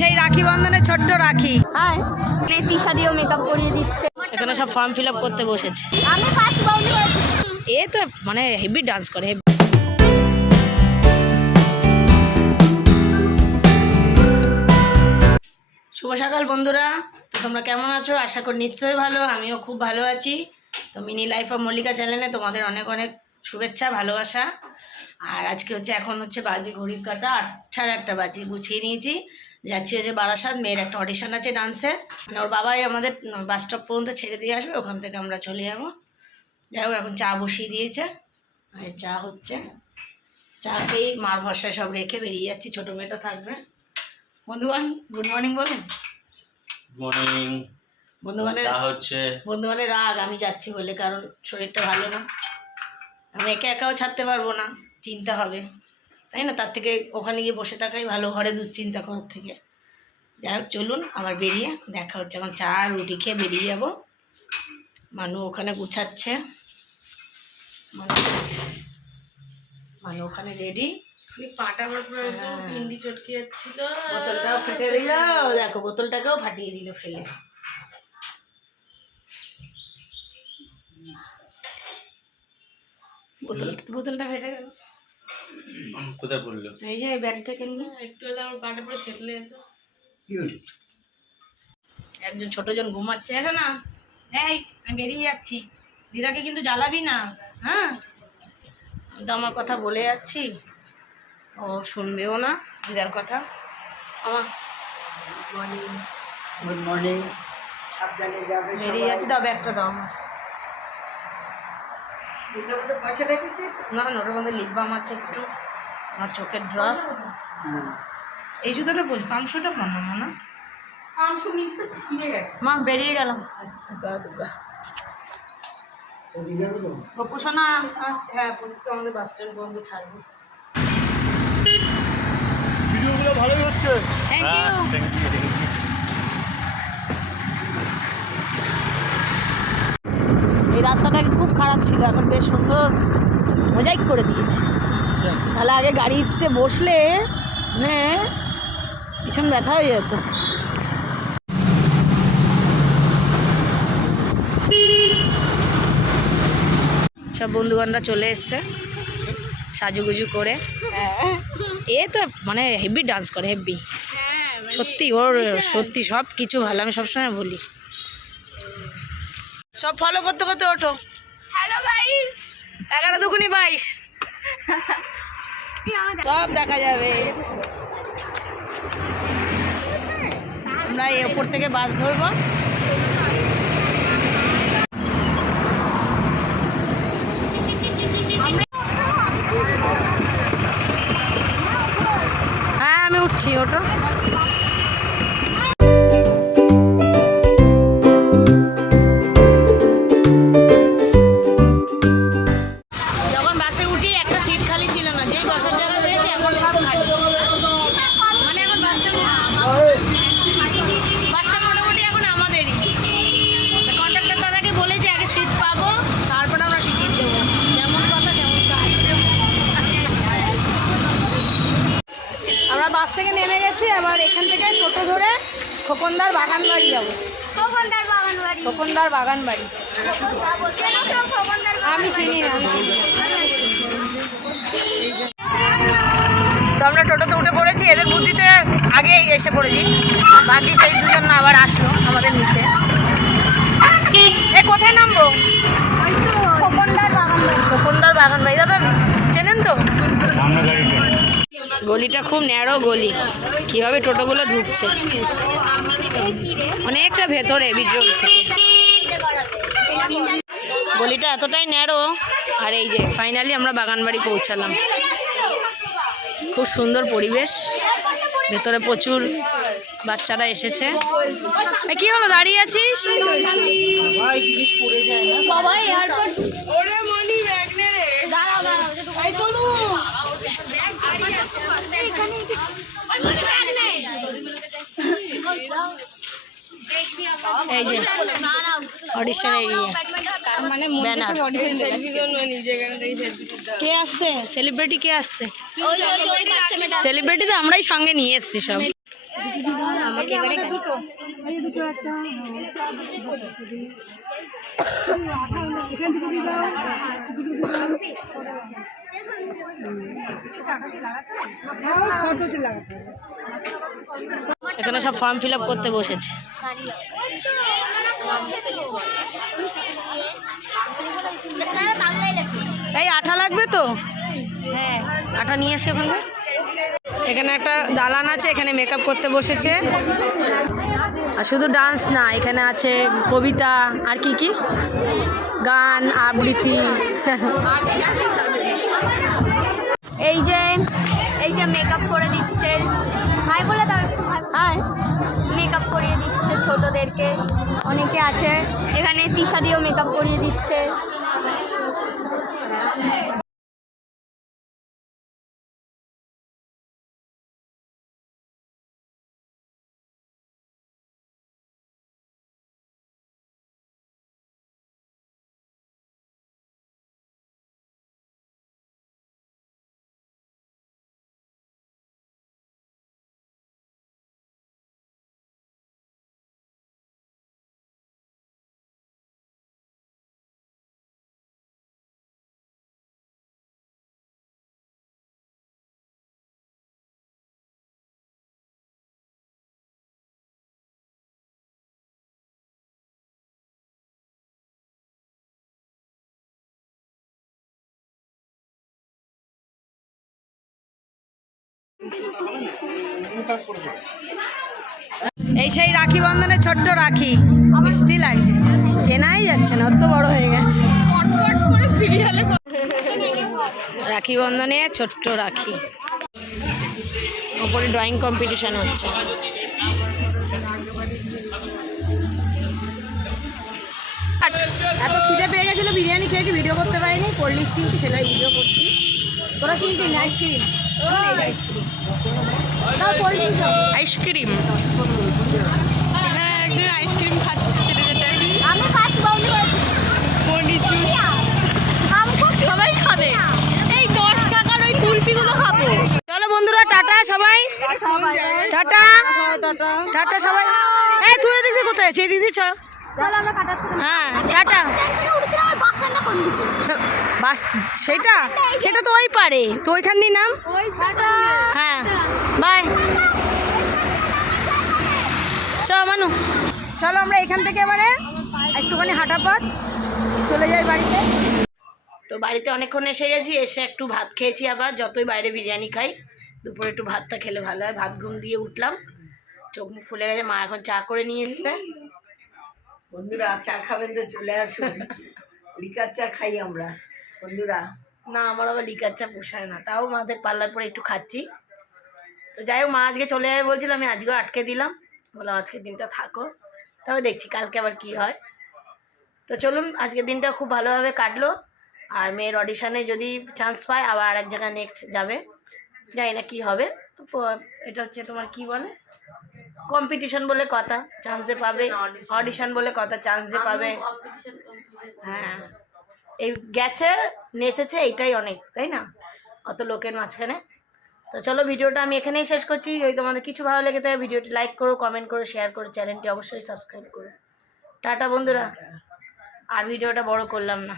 সেই রাখি বন্ধনে ছোট্ট রাখি। হ্যাঁ, তৃষা দিয়েও মেকআপ করিয়ে দিচ্ছে। এখানে সব ফর্ম ফিল আপ করতে বসেছে। আমি ফার্স্ট বাউন্ডি করেছি। এ তো মানে হেভি ডান্স করে। শুভ সকাল বন্ধুরা, তো তোমরা কেমন আছো? আশা করি নিশ্চয়ই ভালো। আমিও খুব ভালো আছি। তো মিনি লাইফ অফ মল্লিকা চ্যানেলে তোমাদের অনেক অনেক শুভেচ্ছা, ভালোবাসা। আর আজকে হচ্ছে এখন হচ্ছে বাজে ঘড়ির কাটা 8:30 বাজে। গুছিয়ে নিয়েছি, যাচ্ছি হচ্ছে বারাসাত। মেয়ের একটা অডিশন আছে ডান্সের, মানে ওর বাবাই আমাদের বাস স্টপ পর্যন্ত ছেড়ে দিয়ে আসবে, ওখান থেকে আমরা চলে যাবো। যাই হোক, এখন চা বসিয়ে দিয়েছে, আর চা হচ্ছে। চা খেয়ে মার ভরসায় সব রেখে বেরিয়ে যাচ্ছি। ছোটো মেয়েটা থাকবে। বন্ধুগণ গুড মর্নিং বলুন। মর্নিং। বন্ধুগণের রাগ আমি যাচ্ছি বলে, কারণ শরীরটা ভালো না। আমি একা একাও ছাড়তে পারবো না, চিন্তা হবে, তাই না? তার থেকে ওখানে গিয়ে বসে থাকাই ভালো, ঘরে দুশ্চিন্তা করার থেকে। যাই হোক, চলুন আবার বেরিয়ে দেখা হচ্ছে। এখন চা রুটি খেয়ে বেরিয়ে যাবো। মানু ওখানে গুছাচ্ছে, মানু ওখানে রেডি। পাটা পিন্ডি চটকে যাচ্ছিল, বোতলটাও ফেটে দিল। দেখো, বোতলটাকেও ফাটিয়ে দিল ফেলে। বোতলটা ফেটে গেল। কোথায় পড়লো? এই যে ব্যাগ থেকে নিয়ে একটু হলে আমার পাটা পরে ফেটলে যেত। একজন ছোটজন ঘুমাচ্ছে। এখন না, এই আমি বেরিয়ে যাচ্ছি, দিদাকে কিন্তু জ্বালাবি না, হ্যাঁ? আমি তো আমার কথা বলে যাচ্ছি, ও শুনবেও না দিদার কথা। আমার গুড মর্নিং। বেরিয়ে যাচ্ছি। দাও ব্যাগটা, দাও আমার। পয়সা রেখেছি? না না, ওটার মধ্যে লিপ বাম আছে একটু, আমার চোখের ড্রপ। এই জুতোটা 500টা বানানো না, মাংস নিচে ছিঁড়ে গেছে। মা বেরিয়ে গেলাম। সোনা, হ্যাঁ প্রদীপ তো আমাদের বাস স্ট্যান্ড পর্যন্ত ছাড়বে। ভিডিওগুলো ভালোই হচ্ছে। Thank you. এই রাস্তাটা খুব খারাপ ছিল, এখন বেশ সুন্দর মোজাইক করে দিয়েছে। তাহলে আগে গাড়িতে বসলে মানে পিছন ব্যথা হয়ে যেত। সব বন্ধুবান্ধবরা চলে এসছে সাজুগুজু করে। এ তো মানে হেভি ডান্স করে, হেভি। সত্যি ওর সত্যি সব কিছু ভালো, আমি সবসময় বলি। সব ফলো করতে করতে ওঠো। হ্যালো গাইস, 11 দুগুনি 22, সব দেখা যাবে। আমরা এই ওপর থেকে বাস ধরবো। হ্যাঁ আমি উঠছি, ওঠো। যখন বাসে উঠি একটা সিট খালি ছিল না, যেই বসার জায়গা পেয়েছি এখন সব খালি। মানে এখন বাসটা মোটামুটি এখন আমাদেরই। কন্ট্রাক্টর দাদাকে বলেছি আগে সিট পাবো, তারপর আমরা টিকিট দেবো। যেমন কথা সেমন কাজ। আমরা বাস থেকে নেমে গেছি, আবার এখান থেকে টোটো ধরে খোকনদার বাগান বাড়ি যাবো। খোকনদার বাগান বাড়ি। খোকনদার বাগান বাড়ি আমি চিনি না, তো আমরা টোটোতে উঠে পড়েছি। এদের বুদ্ধিতে আগে এসে পড়েছি, বাকি সেই দুজন না আবার আসলো আমাদের নিতে। এ কোথায় নামবো? খোকনদার বাগান বাড়ি। খোকনদার বাগান বাড়ি। দাদা চেনেন তো? গলিটা খুব ন্যারো গলি, কিভাবে টোটোগুলো ঢুকছে অনেকটা ভেতরে ভিডিও থেকে। গলিটা এতটাই ন্যারো। আর এই যে ফাইনালি আমরা বাগানবাড়ি পৌঁছালাম। খুব সুন্দর পরিবেশ, ভেতরে প্রচুর বাচ্চারা এসেছে। কি হলো, দাঁড়িয়ে আছিস? বাবা এয়ারপোর্ট। ওরে মনি ব্যাগ নে রে। দাঁড়াও দাঁড়াও, এই চলু। ব্যাগ গাড়ি আছে এখানে। ওই মনি ব্যাগ নেই। এই যে অডিশন এরিয়া, মানে ব্যানার। কে আসছে? সেলিব্রিটি কে আসছে? সেলিব্রিটি তো আমরাই সঙ্গে নিয়ে এসছি সব। এখানে সব ফর্ম ফিল আপ করতে বসেছে। এই আঠা লাগবে তো? হ্যাঁ, আঠা নিয়ে এসে ওখানে। এখানে একটা দালান আছে, এখানে মেকআপ করতে বসেছে। আর শুধু ডান্স না, এখানে আছে কবিতা আর কি কি গান আবৃত্তি। এই যে মেকআপ করে দিচ্ছে, হাই বলে তার হাই, মেকআপ করিয়ে দিচ্ছে ছোটদেরকে, অনেকে আছে এখানে তিশা দিয়েও মেকআপ করিয়ে দিচ্ছে। এই সেই রাখি বন্ধনে ছোট্ট রাখি, মিষ্টি লাগছে, চেনাই যাচ্ছে না, অত বড় হয়ে গেছে। রাখি বন্ধনে ছোট্ট রাখি, ওপরে ড্রয়িং কম্পিটিশন হচ্ছে। এত খিদে পেয়ে গেছিল, বিরিয়ানি খেয়েছি, ভিডিও করতে পারিনি, কোল্ড ড্রিঙ্কস কিনছি, সেটাই ভিডিও করছি। তোরা কিনছি আইসক্রিম, আইসক্রিম আইসক্রিম খাচ্ছি। আমি ফার্স্ট বাউন্ডি করেছি, সবাই খাবে, এই 10 টাকার ওই কুলফিগুলো খাবো। চলো বন্ধুরা, টাটা সবাই, টাটা টাটা সবাই। এই তুই দেখবি কোথায় আছে, দিদি চ। চলো আমরা কাটাচ্ছি। হ্যাঁ টাটা। বাস সেটা সেটা তো ওই পারে, তো ওইখান দিয়ে নাম। হ্যাঁ বাই, চলো মানু, চলো আমরা এখান থেকে এবারে একটুখানি হাঁটা পথ চলে যাই বাড়িতে। তো বাড়িতে অনেকক্ষণ এসে গেছি, এসে একটু ভাত খেয়েছি। আবার যতই বাইরে বিরিয়ানি খাই, দুপুরে একটু ভাতটা খেলে ভালো হয়। ভাত ঘুম দিয়ে উঠলাম, চোখ মুখ ফুলে গেছে। মা এখন চা করে নিয়ে এসছে। বন্ধুরা চা খাবেন তো চলে আসুন, লিকার চা খাই আমরা বন্ধুরা। না, আমার আবার লিকার চা পোষায় না, তাও মাদের পাল্লার পরে একটু খাচ্ছি। তো যাই হোক, মা আজকে চলে যাবে বলছিলাম, আমি আজকেও আটকে দিলাম, বললাম আজকের দিনটা থাকো, তবে দেখছি কালকে আবার কি হয়। তো চলুন, আজকের দিনটা খুব ভালোভাবে কাটলো। আর মেয়ের অডিশানে যদি চান্স পায়, আবার আর এক জায়গায় নেক্সট যাবে, জানি না কী হবে। এটা হচ্ছে তোমার কি বলে, কম্পিটিশন বলে কথা, চান্স যে পাবে, অডিশন বলে কথা, চান্স যে পাবে। হ্যাঁ, এই গেছে, নেচেছে, এইটাই অনেক, তাই না, অত লোকের মাঝখানে। তো চলো, ভিডিওটা আমি এখানেই শেষ করছি। যদি তোমাদের কিছু ভালো লেগে থাকে, ভিডিওটি লাইক করো, কমেন্ট করো, শেয়ার করো, চ্যানেলটি অবশ্যই সাবস্ক্রাইব করো। টাটা বন্ধুরা, আর ভিডিওটা বড় করলাম না।